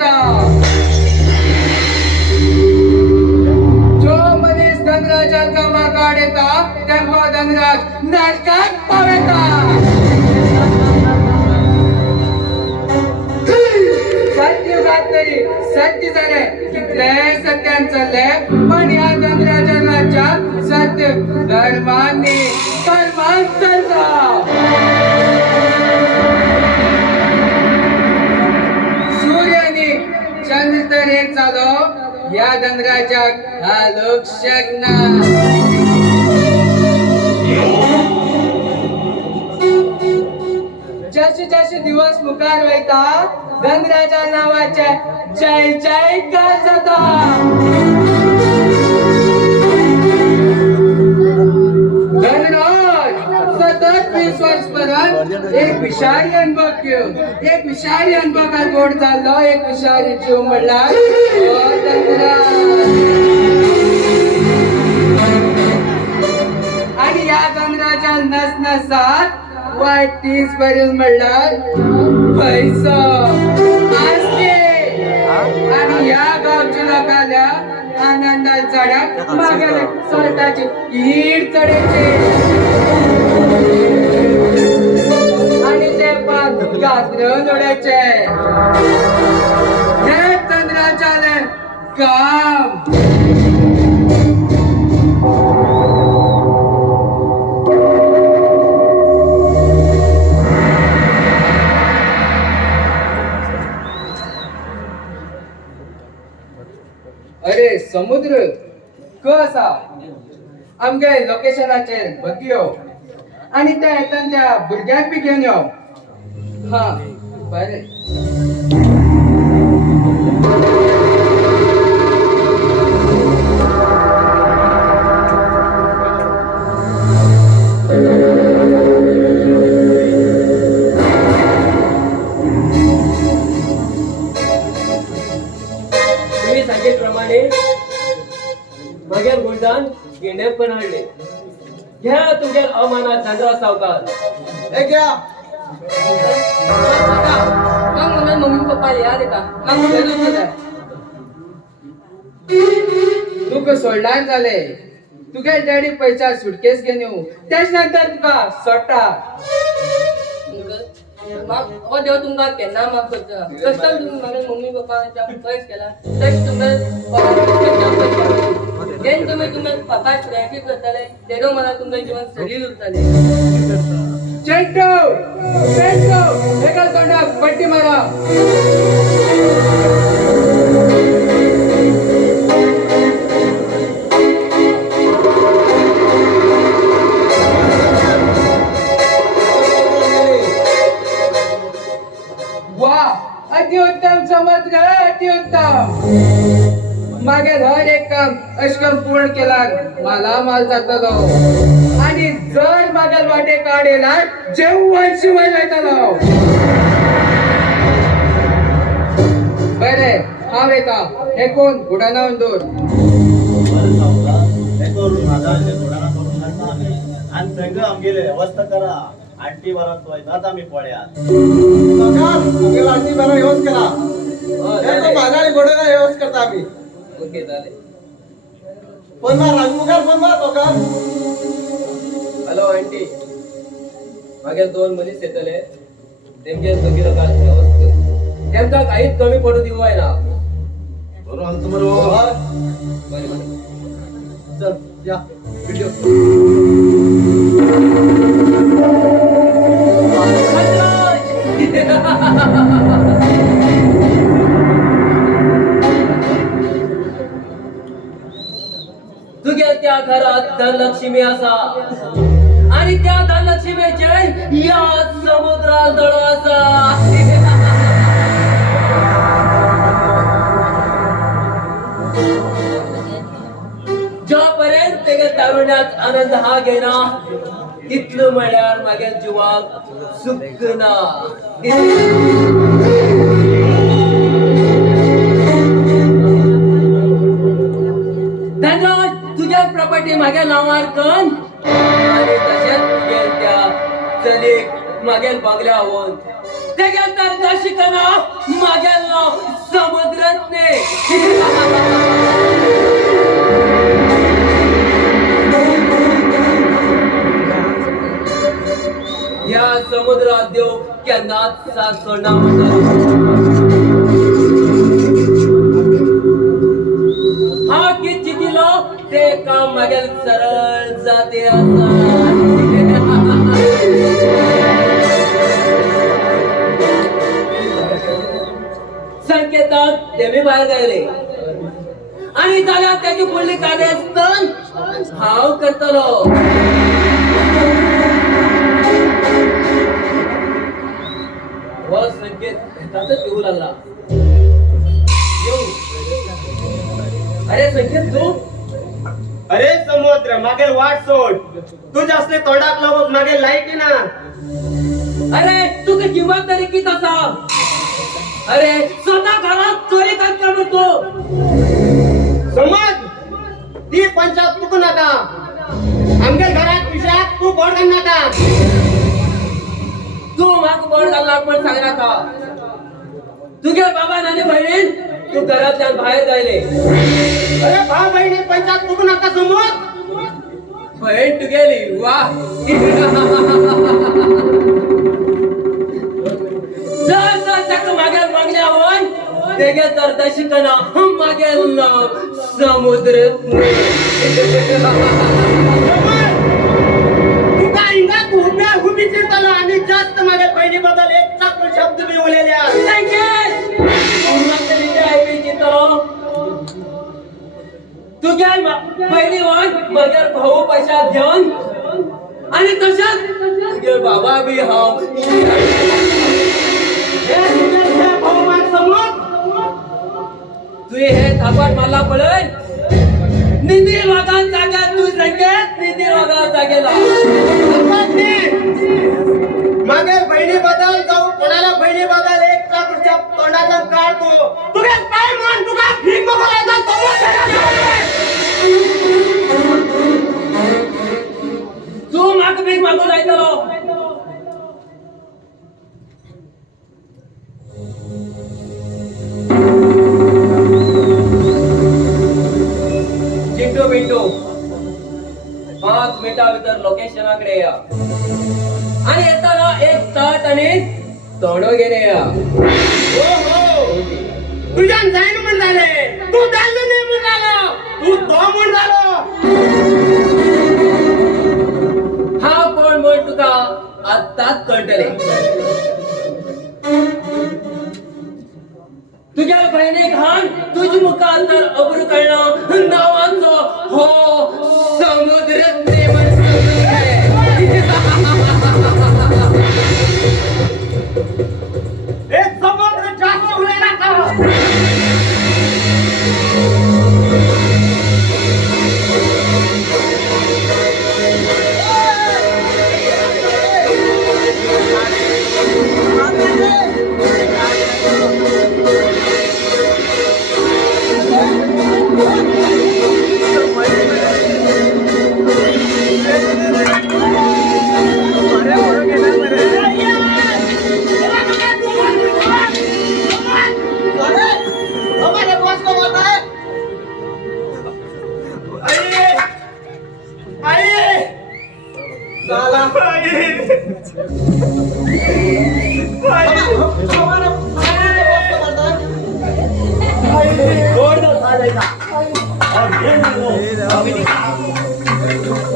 येता. जो मनीस धनराजा कामाकाड येता तेमका धनराज नरकात पावयता. सत्ययुगात तरी सत्य जाले कितले सत्यान चालले पण या धनराजा राज्यात सत्य धर्मांनी धर्मान चलता. सूर्यानी चंद्र तर एक जालो या धनराजाक हालूक शकना. जसे जसे दिवस मुखार वयता धनराजा नावाचे जय जयकार जाता. धनराज सतत 20 वर्ष पर्यंत एक विषारी अनुभव घेऊन एक विषारी अनुभव गोड झालो. एक विषारी जीव म्हणला धनराज. आणि या धनराजा नसनसात वाईट तीस पर्यंत म्हणल्यार पैसा आसले. आणि या गावच्या लोकांना आनंदात चढ्या मागेले स्वताची ईड चढायचे आणि ते पाच गाजर जोडायचे. हे चंद्राचार्य काम. अरे समुद्र कसा आमगे लोकेशनाचेर बघयो आणि त्या येतान त्या भुरग्याक बी घेऊन यो. हा बरे. मागेर गोल्डान गेंडे पण हाडले. घ्या तुमच्या अवमानात धनराज सावकार. हे घ्या. मग म्हणून मम्मी पप्पा याद येता. मग म्हणून तुका सोडल्यार जाले. तुगे डॅडी पैसा सुटकेस घेऊन येऊ त्याच नंतर तुका सोडटा. हो देव तुमका केन्ना माफ करता. कष्टान तुम्ही माझ्या मम्मी पप्पाच्या पयस केला तश जेन तुम्ही तुमच्या पप्पा फ्रँकी करताले तेडो मला तुमचं जीवन सरीर उरताले. चेंटू चेंटू एका तोंडाक पट्टी मारा. अतिउत्तम समुद्र अतिउत्तम. मागे हर एक काम अशकम पूर्ण केला मला माल जातलो. आणि जर मागेल वाटे काढेला जेवण शिवाय जायतलो. बरे हांव येता. हे कोण घोडाना अंदूर आणि थंय आमगेले व्यवस्था करा. आंटी बरात वयतात आम्ही पळ्यात. आमगेला आंटी बरा व्यवस्थ करा. हे माझ्या घोड्याला व्यवस्थ करता आम्ही. ओके चालेल. फोन मार राजमुखार फोन मार तो का. Hello aunty. मागेर 2 मनीस येतले. तेमगे सगळी लोकांची व्यवस्था तेमका काहीच कमी पडू दिवू ना. बरोबर आमचं बरोबर. बरे बरे. चल या व्हिडिओ. तुझ्या त्या घरात धनलक्ष्मी असा आणि त्या धनलक्ष्मीचे या समुद्रात दळ असा. जोपर्यंत तेगे तारुण्यात आनंद हा घेना तितलं म्हणल्यार मागे जीवाक सुख ना. धनराज तुझ्या प्रॉपर्टी मागे नावार कन आणि तशेंच तुगेल त्या चलीक मागेल बंगल्या होऊन तेगे तर दशिकना मागेल नाव समुद्रात देव केन्नाच साथ सोडना म्हणटा हा की चितिलो ते काम मागेल सरळ जाते संकेतात तेमी बाहेर गायले आणि जाल्यार त्याची फुडली कादेस्तन हांव करतलो हो संकेत तातच येऊ लागला अरे संकेत तू अरे समुद्र मागेल वाट सोड तू जास्त तोंडाक लावप मागेल लायकी ना अरे तुका जबाबदारी कित आसा अरे स्वतः घरात चोरी करता म्हणतो समज ती पंचायत तुकू नका आमच्या घरात पिशाक तू बोर्ड घाल नका तू म्हाका बोर्ड घालनाक पण सांग नाका तुगे बाबा आनी भयणीन तू घरांतल्यान भायर गायले अरे भाव बहिणी पंचायत तुकू नका समज भयण तुगेली वा जर तर ताका मागेल मागण्या होन तेगे तर दशिकना मागेल समुद्र तुका इंगा उभ्या उभी चिरतलो आणि जास्त मागेल बहिणी बद्दल एक चाकू शब्द बी उलेल्या तुगे पयली वन मागेर भाऊ पैसा घेवन आणि तशेंच तुगे बाबा बी हांव तुये हे थापट मारला पळय निधी वागान जाग्यात तू संकेत निधी वागान जागेला मागेल बहिणी बद्दल जाऊ कोणाला बहिणी बद्दल एक चाकूच्या तोंडाचा काढतो तुगे काय म्हण तुका भीक बघायला तू म्हाका भीक मागू लायतलो चिंटू बिंटू 5 मिनिटां भितर लोकेशनाकडे या आणि येताना एक ताट आणि तोंडो घेणे या तुझ्यान जाईन म्हण झाले तू दालू नाही म्हण झालो तू तो म्हण झालो हा कोण म्हण तुका आत्ताच कळटले तुझ्या बहिणीक हान तुझ मुखार तर अब्रू कळना नावांचो हो समुद्र प्रेमळ एक समुद्र जास्त उलेला का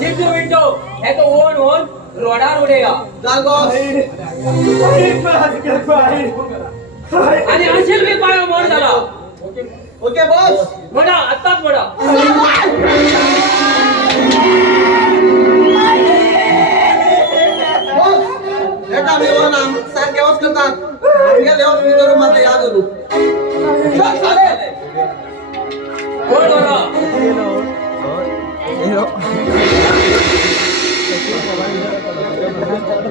चिंटू बिंटू हे तो ओन ओन रोडार उडेया आणि असेल बी पाय मोड झाला ओके बॉस मोडा आत्ताच मोडा बेटा मी नाम सारखे व्यवस्थ करतात आमच्या व्यवस्थित करून मला याद होतो कोण होता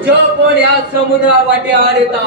जो कोण या समुद्रा वाटे आड येता